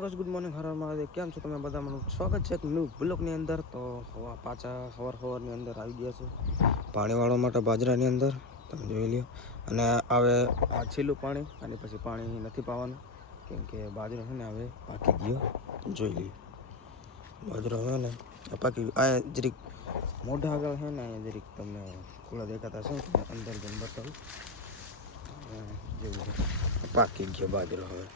Good morning હર મહાદેવ. કેમ છો તમે બધા? મારું સ્વાગત છે એક ન્યૂ બ્લોગની અંદર. તો પાછા સવારની અંદર આવી ગયા છે પાણી વાળવા માટે બાજરાની અંદર, તમે જોઈ લ્યો. અને હવે આ છેલ્લું પાણી, અને પછી પાણી નથી પાવાનું, કેમ કે બાજરો છે ને હવે પાકી ગયો. જોઈ લઈએ બાજરો હવે ને પાકી આ જરીક મોઢા આગળ છે ને, અહીંયા જરીક તમને ખુલ્લા દેખાતા છે, તમે અંદર જેમ બતાવું જેવું પાકી ગયો બાજરો. હવે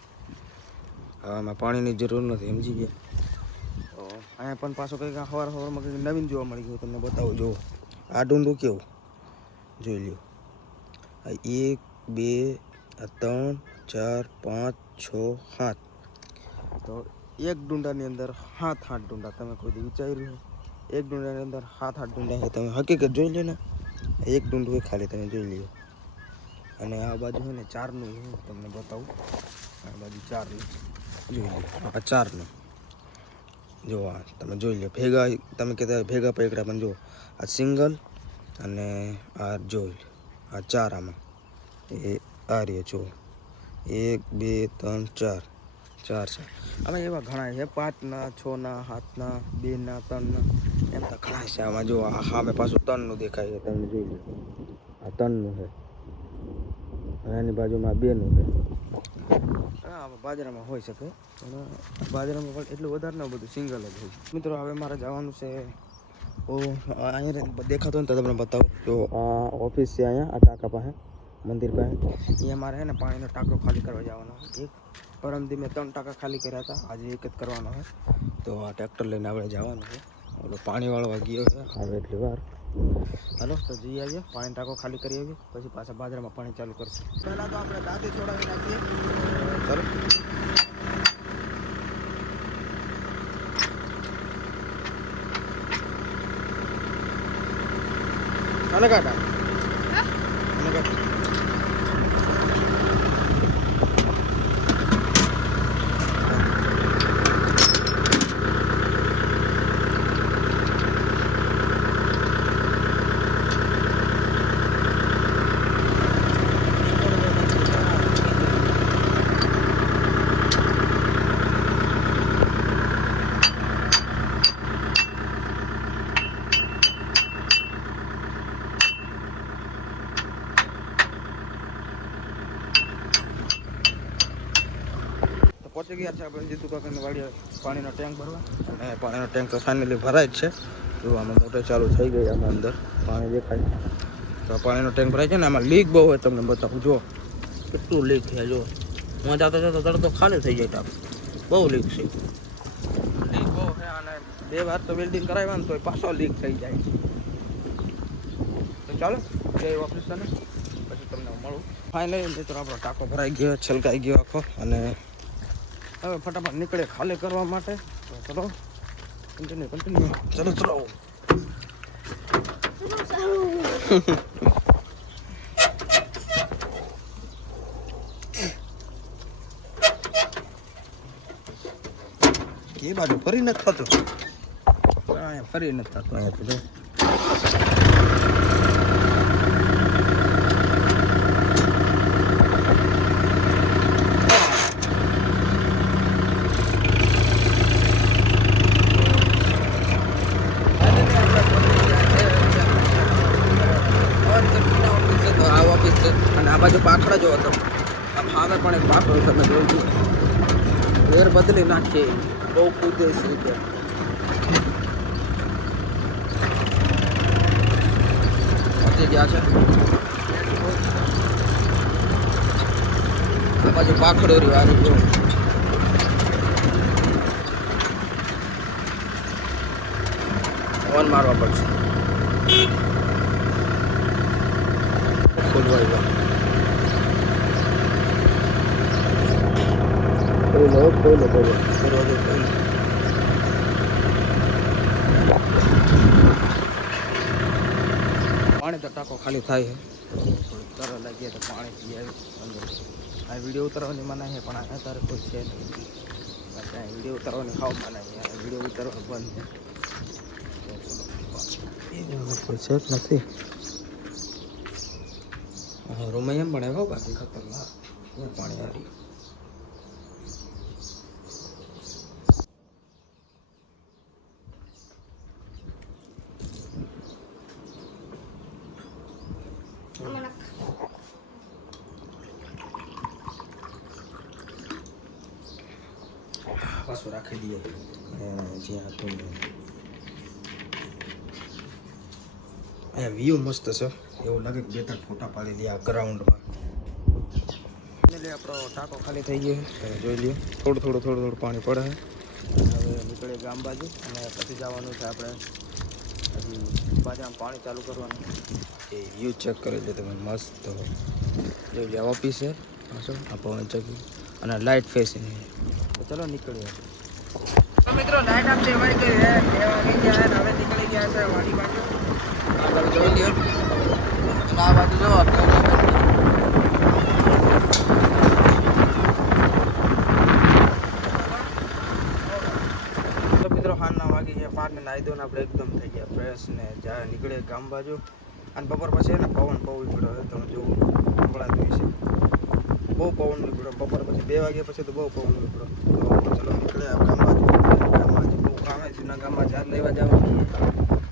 આમાં પાણીની જરૂર નથી, સમજી ગયા. તો અહીંયા પણ પાછો કંઈક સવારમાં કંઈક નવીન જોવા મળી ગયું. તમને બતાવું. જુઓ આ ડુંડું કેવું, જોઈ લ્યો. આ 1 2 3 4 5 6 7. તો એક ડુંડાની અંદર 7 ડુંડા. તમે કોઈ વિચાર્યું? એક ડુંડાની અંદર 7 ડુંડા છે. તમે હકીકત જોઈ લો ને, એક ડુંડું ખાલી તમે જોઈ લ્યો. અને આ બાજુ છે ને 4નું હું તમને બતાવું. આ બાજુ 4નું જોઈ લો. આ 4નું જો, આ તમે જોઈ લો. ભેગા તમે કહેતા ભેગા પકડ્યા, પણ જો આ સિંગલ અને આ જોઈ આ 4. આમાં એ આ રહ્યો જો 1 2 3 4 4 છે. આમાં એવા ઘણા છે, 5ના 6ના 7ના 2ના 3ના, એમ તો ઘણા છે આમાં. જો આ સામે પાછું 3નું દેખાય છે, તમે જોઈ લો. આ 3નું છે, એની બાજુમાં 2નું છે. હા, બાજરામાં હોઈ શકે, પણ બાજરામાં પણ એટલું વધારે ન, બધું સિંગલ જ હોય. મિત્રો હવે મારે જવાનું છે. અહીંયા દેખાતો ને તો તમને બતાવું. જો આ ઓફિસ છે અહીંયા, આ ટાંકા પાસે, મંદિર પાસે. અહીંયા મારે છે ને પાણીનો ટાંકો ખાલી કરવા જવાનો છે. એક પરમદી મેં 3 ટાંકા ખાલી કર્યા હતા, આજે એક જ કરવાનો છે. તો આ ટ્રેક્ટર લઈને આપણે જવાનું છે. ઓલો પાણી વાળવા ગયો છે, આવે એટલી વાર. હાલો તો જઈ આવીએ, પાણી ટાંકો ખાલી કરી આવીએ, પછી પાછા બાજરામાં પાણી ચાલુ કરશું. પહેલાં તો આપણે દાંતી છોડાવી નાખીએ. ચાલો અને કાઢા અને કાઢા. પહોંચી ગયા છે આપણે જીતુ કાકાની વાડીએ પાણીનો ટેન્ક ભરવા. અને પાણીનો ટેન્ક તો ફાઇનલી ભરાય જ છે. જો આમાં મોટર ચાલુ થઈ ગઈ, આમાં અંદર પાણી દેખાય. તો પાણીનો ટેન્ક ભરાય છે ને, આમાં લીક બહુ હોય. તમને બતાવું, જો કેટલું લીક છે. જો હું જતો જતો તરત ખાલી થઈ જાય ટાંક. બહુ લીક છે, લીક બહુ છે. અને 2 વાર તો વેલ્ડિંગ કરાવ્યા ને તો પાછો લીક થઈ જાય. તો ચાલો જય ઓફિસ ને, પછી તમને મળું. ફાઇનલી મિત્રો આપણો ટાંકો ભરાઈ ગયો, છલકાઈ ગયો આખો. અને હવે ફટાફટ નીકળે ખાલી કરવા માટે. તો ચલો કન્ટિન્યુ. ચલો ચલો. કે બાજુ ફરી નથી થતું, અહીંયા ફરી નથી થતું. અહીંયા તો અને આ બાજુ પાખડા જો હતો. આ ફાવે પણ એક પાખડો તમે જોઈ, વેર બદલી નાખીએ, બહુ કૂદે છે. પહોંચી ગયા છે. આ બાજુ પાખડો રહ્યો, આ રહ્યો. ઓન મારવા પડશે. ખોલવા પાણી તો ટાંકો ખાલી થાય છે. થોડીક તરસ લાગીએ તો પાણી પી આવી અંદર. આ વિડીયો ઉતારવાની મનાઈ છે, પણ અત્યારે કોઈ છે નહીં. ત્યાં વિડીયો ઉતારવાની ખાવ મનાઈ છે, વિડીયો ઉતારવાનું બંધ છે. કોઈ છે જ નથી. રૂમમાં એમ પણ આવ્યો, બાકી ખતરનાક પાણી આવી. પાછો રાખી દઈએ જ્યાં હતું અહીંયા વ્યૂ મસ્ત છે એવું લાગે કે 2-3 ફોટા પાડી દઈએ આ ગ્રાઉન્ડમાં. એટલે આપણો ટાંકો ખાલી થઈ ગયો છે જોઈ લઈએ. થોડું પાણી પડે છે. હવે નીકળીએ ગામ બાજુ અને પછી જવાનું છે આપણે હજી પાછા પાણી ચાલુ કરવાનું. એ વ્યૂ ચેક કરી લે તમે મસ્ત જોઈ લે. ઓફિસ છે પાછળ આ પવન ચકી અને લાઇટ ફેસિંગ. તો ચલો નીકળીએ. તો મિત્રો લાઇટ આપ જેવાઈ ગઈ છે 2 વાગી ગયા છે. હવે નીકળી ગયા છે વાડી બાજુ. આગળ જોઈ લ્યો અને આ બાજુ જો તો મિત્રો હાલના વાગી ગયા 5 ને નાહી ધોઈને આપણે એકદમ થઈ ગયા ફ્રેશ ને જ્યારે નીકળીએ ગામ બાજુ. અને બપોર પછી ને પવન બહુ ઉપડ્યો છે તમે જોવો સંભળાતું હશે. બહુ પવન ઉપડ્યો બપોર પછી 2 વાગ્યા પછી તો બહુ પવન ઉપડ્યો. તો ચલો નીકળે ગામ બાજુ. ગામમાં બહુ કામ છે જૂના ગામમાં ઝાડ લેવા જવાનું.